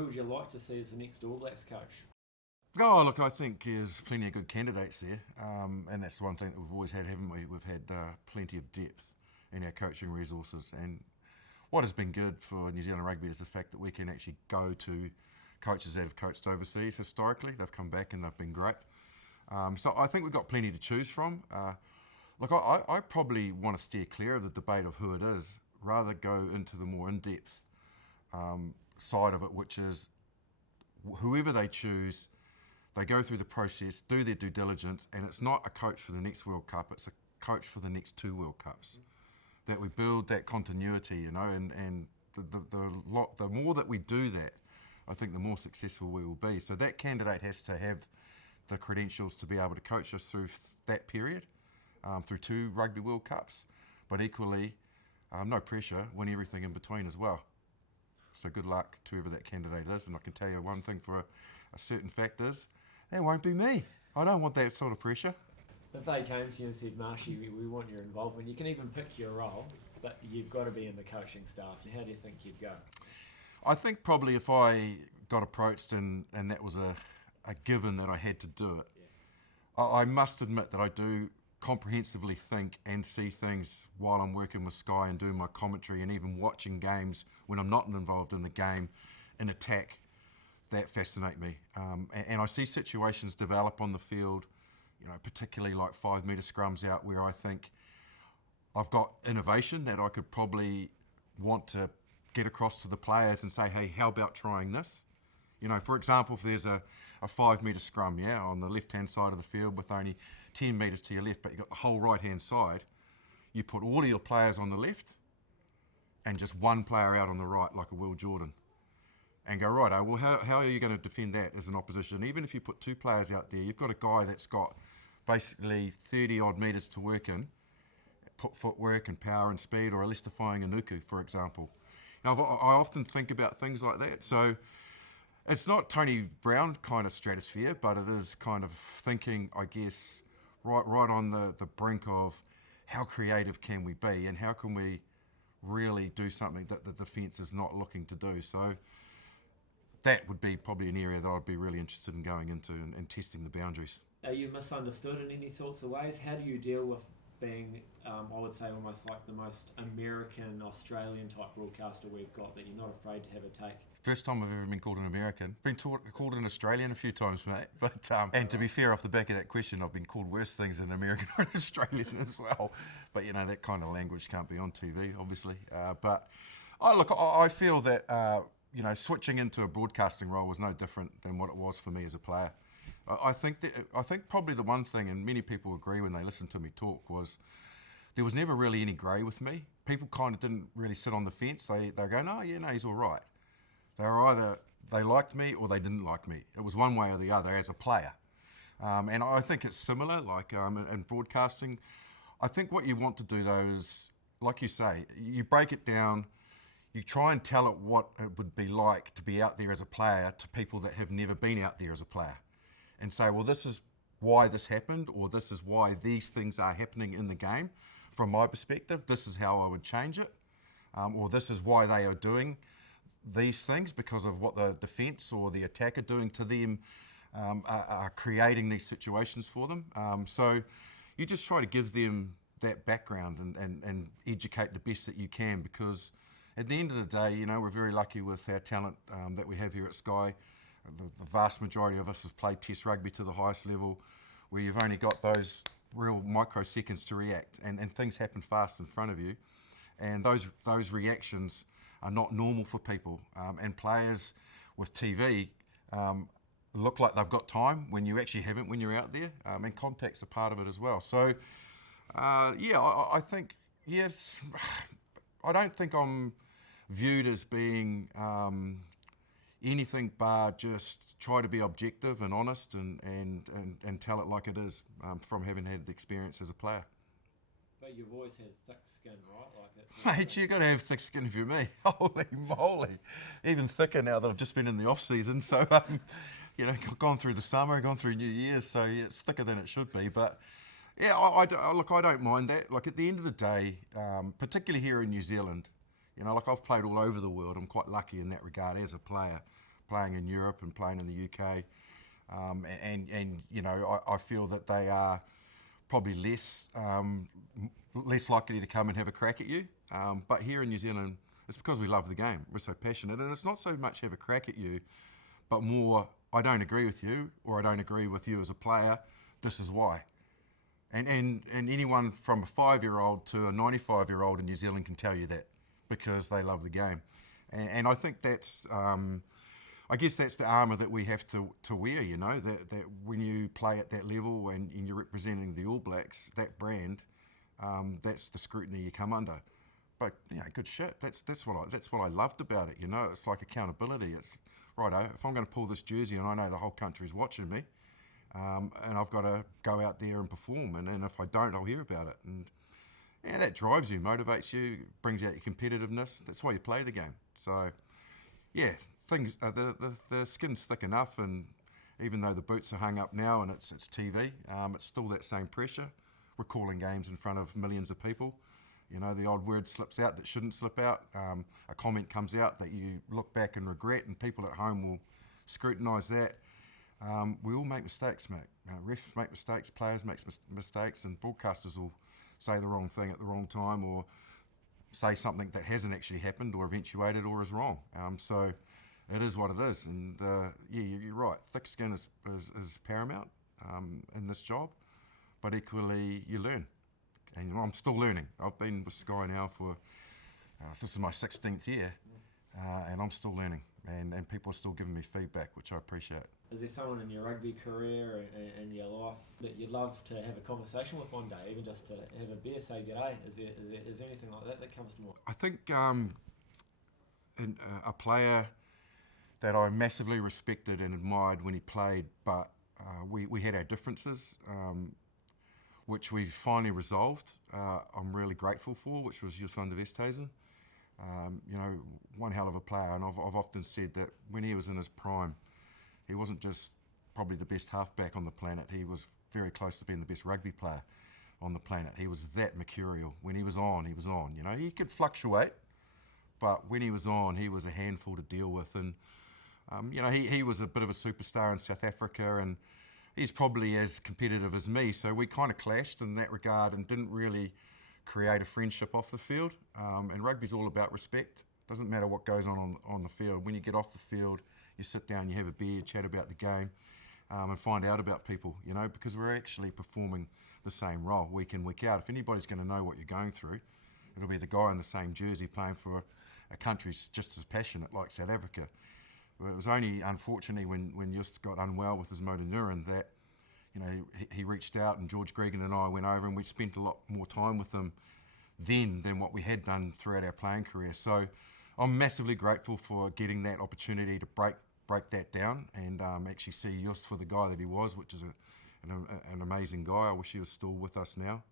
who would you like to see as the next All Blacks coach? Oh, look, I think there's plenty of good candidates there, and that's the one thing that we've always had, haven't we? We've had plenty of depth in our coaching resources, and what has been good for New Zealand rugby is the fact that we can actually go to coaches that have coached overseas historically. They've come back and they've been great. So I think we've got plenty to choose from. Look, I probably want to steer clear of the debate of who it is, rather go into the more in-depth side of it, which is whoever they choose, they go through the process, do their due diligence, and it's not a coach for the next World Cup, it's a coach for the next 2 World Cups. That we build that continuity, you know, and the more that we do that, I think the more successful we will be. So that candidate has to have the credentials to be able to coach us through that period, through 2 Rugby World Cups, but equally, no pressure, win everything in between as well. So good luck to whoever that candidate is, and I can tell you one thing for a certain fact is, that won't be me. I don't want that sort of pressure. If they came to you and said, Marshy, we want your involvement, you can even pick your role, but you've got to be in the coaching staff. How do you think you'd go? I think probably if I got approached and that was a given that I had to do it, yeah. I must admit that I do comprehensively think and see things while I'm working with Sky and doing my commentary and even watching games when I'm not involved in the game, in attack, that fascinate me. And I see situations develop on the field, you know, particularly like 5 metre scrums out where I think I've got innovation that I could probably want to get across to the players and say, hey, how about trying this? You know, for example, if there's a 5 metre scrum, yeah, on the left-hand side of the field with only 10 metres to your left, but you've got the whole right-hand side, you put all of your players on the left and just one player out on the right, like a Will Jordan. And go, right, well, how are you going to defend that as an opposition? Even if you put 2 players out there, you've got a guy that's got basically 30-odd metres to work in, put footwork and power and speed, or a Lester Fainganuku, for example. Now, I often think about things like that. So it's not Tony Brown kind of stratosphere, but it is kind of thinking, I guess, right on the brink of how creative can we be and how can we really do something that the defence is not looking to do. So that would be probably an area that I'd be really interested in going into and testing the boundaries. Are you misunderstood in any sorts of ways? How do you deal with being, I would say, almost like the most American, Australian type broadcaster we've got, that you're not afraid to have a take? First time I've ever been called an American. Been called an Australian a few times, mate. But and to be fair, off the back of that question, I've been called worse things than American or Australian as well. But, you know, that kind of language can't be on TV, obviously. But I feel that, you know, switching into a broadcasting role was no different than what it was for me as a player. I think probably the one thing, and many people agree when they listen to me talk, was there was never really any grey with me. People kind of didn't really sit on the fence. They go, no, he's all right. They were either they liked me or they didn't like me. It was one way or the other as a player. And I think it's similar, like in broadcasting. I think what you want to do though is, like you say, you break it down. You try and tell it what it would be like to be out there as a player to people that have never been out there as a player. And say, well, this is why this happened, or this is why these things are happening in the game. From my perspective, this is how I would change it. Or this is why they are doing these things, because of what the defence or the attack are doing to them, are creating these situations for them. So you just try to give them that background and educate the best that you can, because at the end of the day, you know, we're very lucky with our talent that we have here at Sky. The vast majority of us have played Test rugby to the highest level, where you've only got those real microseconds to react, and things happen fast in front of you, and those reactions are not normal for people. And players with TV look like they've got time when you actually haven't when you're out there, and contact's a part of it as well. So, I think, yes, I don't think I'm viewed as being anything but just try to be objective and honest and tell it like it is, from having had the experience as a player. But you've always had thick skin, right? Like Mate, you've got to have thick skin if you're me. Holy moly. Even thicker now that I've just been in the off-season. So, you know, gone through the summer, gone through New Year's, so yeah, it's thicker than it should be. But, yeah, I don't mind that. Like, at the end of the day, particularly here in New Zealand, you know, like I've played all over the world. I'm quite lucky in that regard as a player. playing in Europe and playing in the UK. And you know, I feel that they are probably less likely to come and have a crack at you. But here in New Zealand, it's because we love the game. We're so passionate, and it's not so much have a crack at you, but more, I don't agree with you, or I don't agree with you as a player. This is why. And anyone from a 5-year-old to a 95-year-old in New Zealand can tell you that, because they love the game. And I think that's, I guess that's the armour that we have to wear, you know, that when you play at that level and you're representing the All Blacks, that brand, that's the scrutiny you come under. But, you know, good shit. That's what I loved about it, you know. It's like accountability. It's, righto, if I'm going to pull this jersey and I know the whole country's watching me, and I've got to go out there and perform, and if I don't, I'll hear about it. And yeah, that drives you, motivates you, brings out your competitiveness. That's why you play the game. So, yeah, things the skin's thick enough, and even though the boots are hung up now and it's TV, it's still that same pressure. We're calling games in front of millions of people. You know, the odd word slips out that shouldn't slip out. A comment comes out that you look back and regret, and people at home will scrutinise that. We all make mistakes, mate. Refs make mistakes, players make mistakes, and broadcasters will say the wrong thing at the wrong time, or say something that hasn't actually happened or eventuated or is wrong. So it is what it is. And yeah, you're right. Thick skin is paramount in this job, but equally you learn. And you know, I'm still learning. I've been with Sky now for, this is my 16th year, and I'm still learning. And people are still giving me feedback, which I appreciate. Is there someone in your rugby career and your life that you'd love to have a conversation with one day, even just to have a beer, say g'day? Is there anything like that comes to mind? I think a player that I massively respected and admired when he played, but we had our differences, which we finally resolved. I'm really grateful for, which was Jos van der Westhuizen. You know, one hell of a player, and I've often said that when he was in his prime, he wasn't just probably the best halfback on the planet, he was very close to being the best rugby player on the planet. He was that mercurial. When he was on, you know. He could fluctuate, but when he was on, he was a handful to deal with. And, you know, he was a bit of a superstar in South Africa, and he's probably as competitive as me, so we kind of clashed in that regard and didn't really create a friendship off the field. And rugby's all about respect. Doesn't matter what goes on the field. When you get off the field, you sit down, you have a beer, chat about the game, and find out about people, you know, because we're actually performing the same role week in, week out. If anybody's going to know what you're going through, it'll be the guy in the same jersey playing for a country just as passionate like South Africa. It was only unfortunately when Just got unwell with his motor neuron that, you know, he reached out, and George Gregan and I went over, and we spent a lot more time with him then than what we had done throughout our playing career. So I'm massively grateful for getting that opportunity to break that down and actually see Just for the guy that he was, which is an amazing guy. I wish he was still with us now.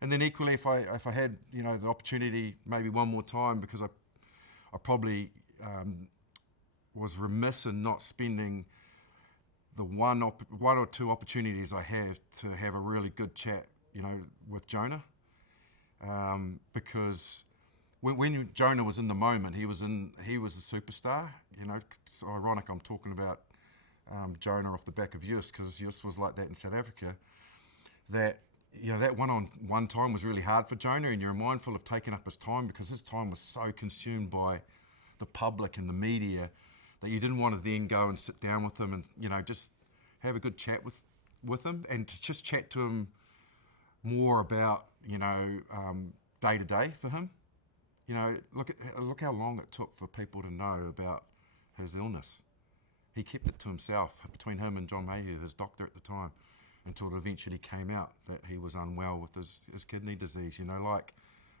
And then equally, if I had, you know, the opportunity maybe one more time, because I probably was remiss in not spending the one or two opportunities I have to have a really good chat, you know, with Jona, because when Jona was in the moment, he was a superstar. You know, it's ironic I'm talking about Jona off the back of Just, because Just was like that in South Africa. That, you know, that one-on-one time was really hard for Jona, and you're mindful of taking up his time, because his time was so consumed by the public and the media that you didn't want to then go and sit down with him and, you know, just have a good chat with him, and to just chat to him more about, you know, day to day for him. You know, look how long it took for people to know about his illness. He kept it to himself, between him and John Mayhew, his doctor at the time, until it eventually came out that he was unwell with his kidney disease. You know, like,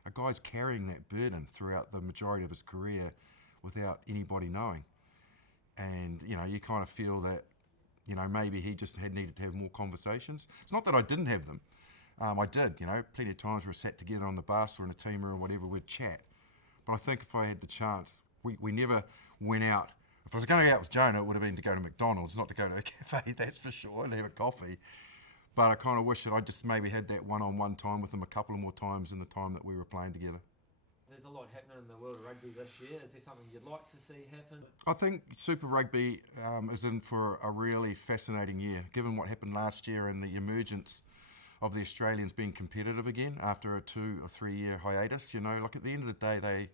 a guy's carrying that burden throughout the majority of his career without anybody knowing. And, you know, you kind of feel that, you know, maybe he just had needed to have more conversations. It's not that I didn't have them. I did, you know, plenty of times we sat together on the bus or in a team or whatever, we'd chat. But I think if I had the chance, we never went out. If I was going to go out with Jona, it would have been to go to McDonald's, not to go to a cafe, that's for sure, and have a coffee. But I kind of wish that I just maybe had that one-on-one time with him a couple of more times in the time that we were playing together. There's a a lot happening in the world of rugby this year. Is there something you'd like to see happen? I think Super Rugby is in for a really fascinating year, given what happened last year and the emergence of the Australians being competitive again after a 2 or 3 year hiatus. You know, like at the end of the day,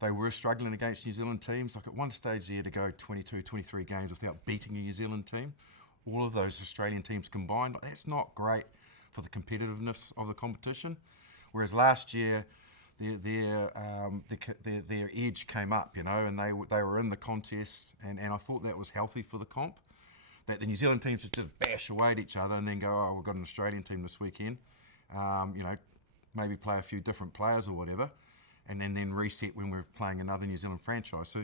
they were struggling against New Zealand teams. Like at one stage there to go 22, 23 games without beating a New Zealand team. All of those Australian teams combined, that's not great for the competitiveness of the competition. Whereas last year, their edge came up, you know, and they were in the contests, and I thought that was healthy for the comp. That the New Zealand teams just did bash away at each other and then go, oh, we've got an Australian team this weekend, you know, maybe play a few different players or whatever, and then reset when we're playing another New Zealand franchise.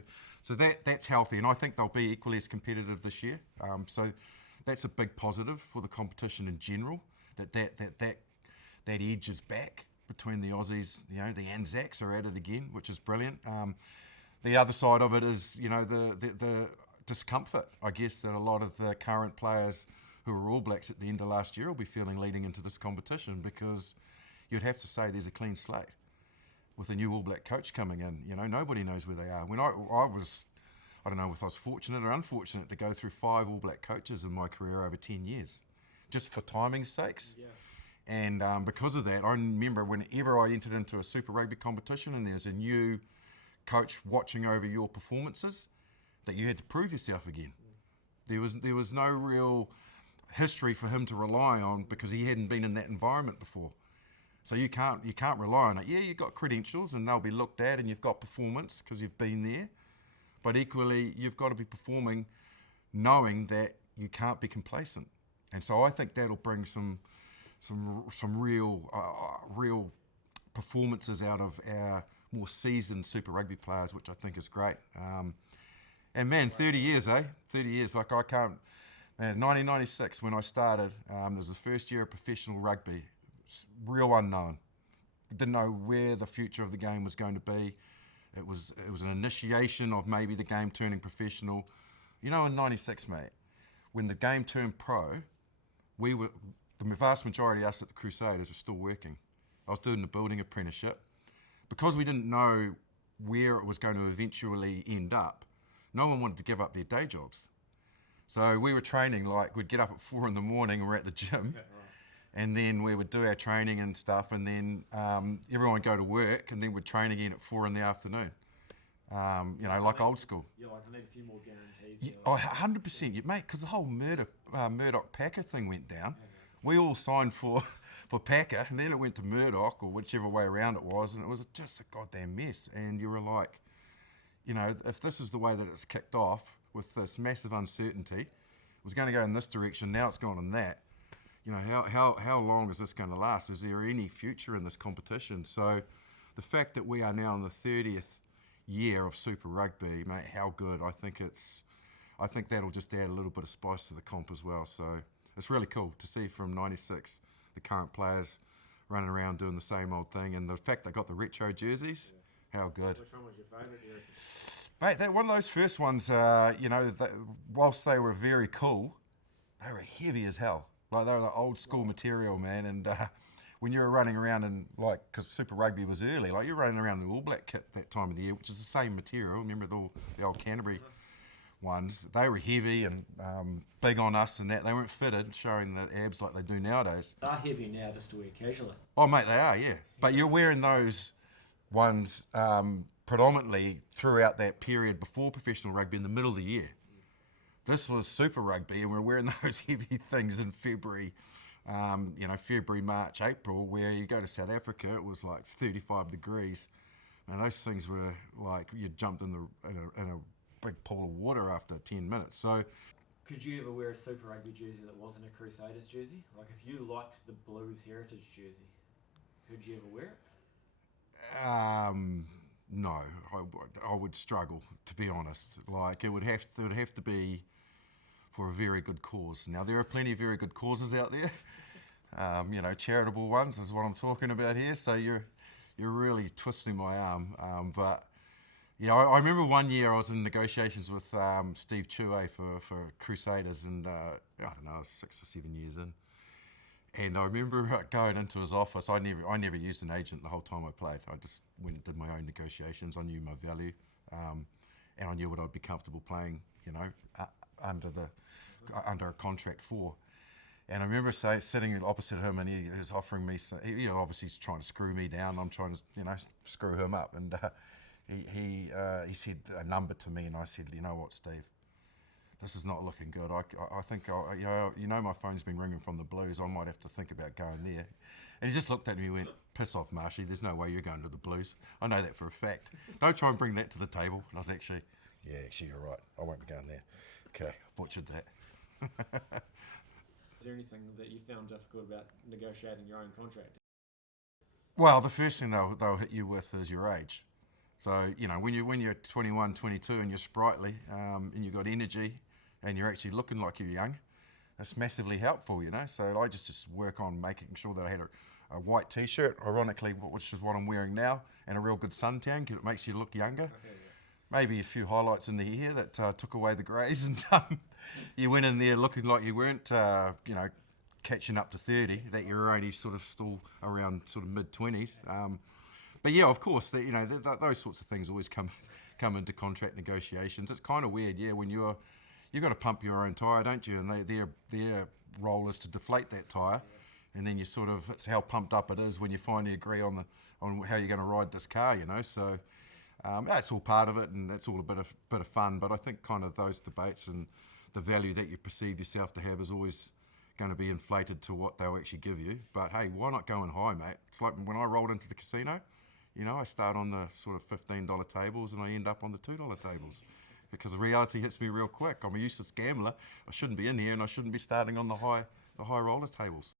So that's healthy, and I think they'll be equally as competitive this year. So that's a big positive for the competition in general. That edge is back between the Aussies. You know, the Anzacs are at it again, which is brilliant. The other side of it is, you know, the discomfort, I guess, that a lot of the current players who were All Blacks at the end of last year will be feeling leading into this competition, because you'd have to say there's a clean slate with a new All Black coach coming in. You know, nobody knows where they are. When I don't know if I was fortunate or unfortunate to go through 5 All Black coaches in my career over 10 years, just for timing's sakes. Yeah. And because of that, I remember whenever I entered into a Super Rugby competition and there's a new coach watching over your performances, that you had to prove yourself again. There was no real history for him to rely on, because he hadn't been in that environment before. So you can't rely on it. Yeah, you've got credentials and they'll be looked at, and you've got performance because you've been there. But equally, you've got to be performing knowing that you can't be complacent. And so I think that'll bring some real performances out of our more seasoned Super Rugby players, which I think is great. And man, 30 years, eh? 30 years, like I can't... Man, 1996, when I started, it was the first year of professional rugby. Real unknown. Didn't know where the future of the game was going to be. It was an initiation of maybe the game turning professional. You know, in 96, mate, when the game turned pro, the vast majority of us at the Crusaders were still working. I was doing the building apprenticeship. Because we didn't know where it was going to eventually end up, no one wanted to give up their day jobs. So we were training, like we'd get up at 4 a.m, we're at the gym, and then we would do our training and stuff, and then everyone would go to work, and then we'd train again at 4 p.m. You know, like old school. Yeah, like I need a few more guarantees. Yeah, 100%, mate, because the whole Murdoch Packer thing went down. We all signed for Packer, and then it went to Murdoch, or whichever way around it was, and it was just a goddamn mess. And you were like, you know, if this is the way that it's kicked off with this massive uncertainty, it was going to go in this direction, now it's gone in that. You know, how long is this going to last? Is there any future in this competition? So the fact that we are now in the 30th year of Super Rugby, mate, how good. I think that'll just add a little bit of spice to the comp as well. So it's really cool to see from 96 the current players running around doing the same old thing, and the fact they got the retro jerseys, how good. Which one was your favourite, do you reckon? Mate, one of those first ones, you know, whilst they were very cool, they were heavy as hell. Like, they were the old school material, man. And when you were running around and, like, because Super Rugby was early, like, you're running around the All Black kit that time of the year, which is the same material. Remember the old Canterbury ones? They were heavy and big on us and that. They weren't fitted, showing the abs like they do nowadays. They're heavy now just to wear casually. Oh, mate, they are, yeah. But you're wearing those ones predominantly throughout that period before professional rugby in the middle of the year. This was Super Rugby, and we're wearing those heavy things in February, you know, February, March, April, where you go to South Africa, it was like 35 degrees. And those things were like, you jumped in a big pool of water after 10 minutes. So, could you ever wear a Super Rugby jersey that wasn't a Crusaders jersey? Like, if you liked the Blues Heritage jersey, could you ever wear it? No, I would struggle, to be honest. Like, it would have to be for a very good cause. Now, there are plenty of very good causes out there. You know, charitable ones is what I'm talking about here. So you're really twisting my arm. But yeah, I remember one year I was in negotiations with Steve Chue for Crusaders, and I don't know, I was 6 or 7 years in. And I remember going into his office. I never used an agent the whole time I played. I just went and did my own negotiations. I knew my value, and I knew what I'd be comfortable playing. Under a contract for. And I remember sitting opposite him, and he was offering me. He obviously he's trying to screw me down. I'm trying to screw him up. And he said a number to me, and I said, you know what, Steve, this is not looking good. I think my phone's been ringing from the Blues. I might have to think about going there. And he just looked at me and went, piss off, Marshy. There's no way you're going to the Blues. I know that for a fact. Don't try and bring that to the table. And I was actually, you're right. I won't be going there. Okay, butchered that. Is there anything that you found difficult about negotiating your own contract? Well, the first thing they'll hit you with is your age. So, when you're 21, 22 and you're sprightly and you've got energy and you're actually looking like you're young, that's massively helpful, So I just work on making sure that I had a white T-shirt, ironically, which is what I'm wearing now, and a real good suntan because it makes you look younger. Okay, yeah. Maybe a few highlights in the hair that took away the greys, and you went in there looking like you weren't, catching up to 30, that you're only sort of still around sort of mid-20s. But yeah, of course, those sorts of things always come into contract negotiations. It's kind of weird, when you've got to pump your own tyre, don't you? And their role is to deflate that tyre, and then it's how pumped up it is when you finally agree on how you're going to ride this car, So that's all part of it, and it's all a bit of fun. But I think kind of those debates and the value that you perceive yourself to have is always going to be inflated to what they'll actually give you. But hey, why not going high, mate? It's like when I rolled into the casino. I start on the sort of $15 tables and I end up on the $2 tables because the reality hits me real quick. I'm a useless gambler. I shouldn't be in here, and I shouldn't be starting on the high roller tables.